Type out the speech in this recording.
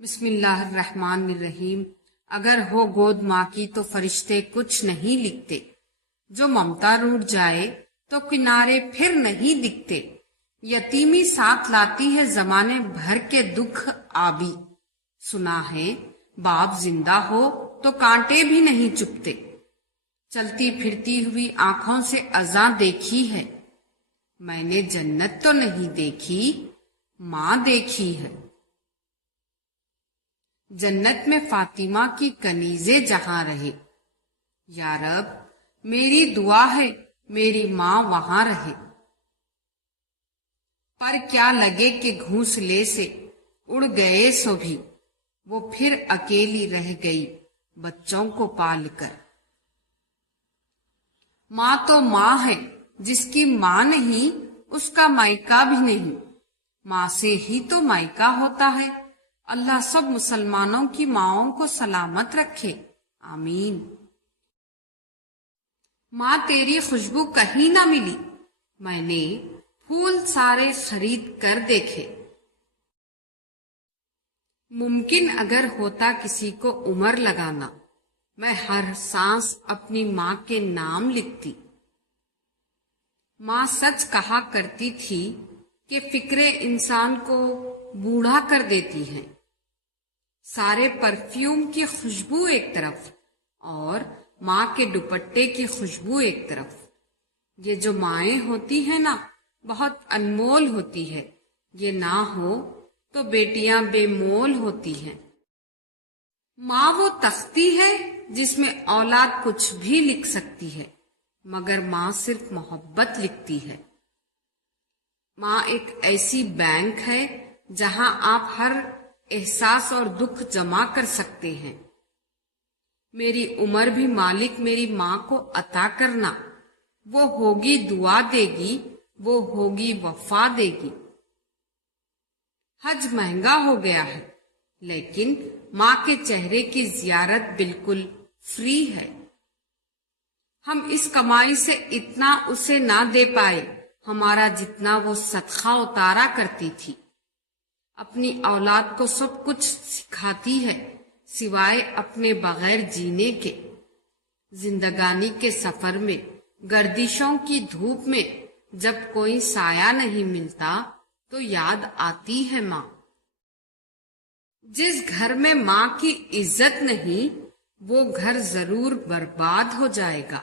بسم اللہ الرحمن الرحیم۔ اگر ہو گود ماں کی تو فرشتے کچھ نہیں لکھتے، جو ممتا روٹ جائے تو کنارے پھر نہیں دکھتے، یتیمی ساتھ لاتی ہے زمانے بھر کے دکھ آبی، سنا ہے باپ زندہ ہو تو کانٹے بھی نہیں چپتے، چلتی پھرتی ہوئی آنکھوں سے اذاں دیکھی ہے، میں نے جنت تو نہیں دیکھی، ماں دیکھی ہے۔ جنت میں فاطمہ کی کنیزیں جہاں رہے، یا رب میری دعا ہے میری ماں وہاں رہے۔ پر کیا لگے کہ گھونسلے سے اڑ گئے سو بھی، وہ پھر اکیلی رہ گئی بچوں کو پال کر۔ ماں تو ماں ہے، جس کی ماں نہیں اس کا مائکہ بھی نہیں، ماں سے ہی تو مائکہ ہوتا ہے۔ اللہ سب مسلمانوں کی ماؤں کو سلامت رکھے، آمین۔ ماں تیری خوشبو کہیں نہ ملی، میں نے پھول سارے خرید کر دیکھے۔ ممکن اگر ہوتا کسی کو عمر لگانا، میں ہر سانس اپنی ماں کے نام لکھتی۔ ماں سچ کہا کرتی تھی کہ فکریں انسان کو بوڑھا کر دیتی ہیں۔ سارے پرفیوم کی خوشبو ایک طرف اور ماں کے دوپٹے کی خوشبو ایک طرف۔ یہ جو مائیں ہوتی ہیں نا، بہت انمول ہوتی ہے، یہ نہ ہو تو بیٹیاں بے مول ہوتی ہیں۔ ماں وہ تختی ہے جس میں اولاد کچھ بھی لکھ سکتی ہے، مگر ماں صرف محبت لکھتی ہے۔ ماں ایک ایسی بینک ہے جہاں آپ ہر احساس اور دکھ جمع کر سکتے ہیں۔ میری عمر بھی مالک میری ماں کو عطا کرنا، وہ ہوگی دعا دے گی، وہ ہوگی وفا دے گی۔ حج مہنگا ہو گیا ہے، لیکن ماں کے چہرے کی زیارت بالکل فری ہے۔ ہم اس کمائی سے اتنا اسے نہ دے پائے ہمارا جتنا وہ صدقہ اتارا کرتی تھی۔ اپنی اولاد کو سب کچھ سکھاتی ہے سوائے اپنے بغیر جینے کے۔ زندگانی کے سفر میں گردشوں کی دھوپ میں جب کوئی سایہ نہیں ملتا تو یاد آتی ہے ماں۔ جس گھر میں ماں کی عزت نہیں وہ گھر ضرور برباد ہو جائے گا۔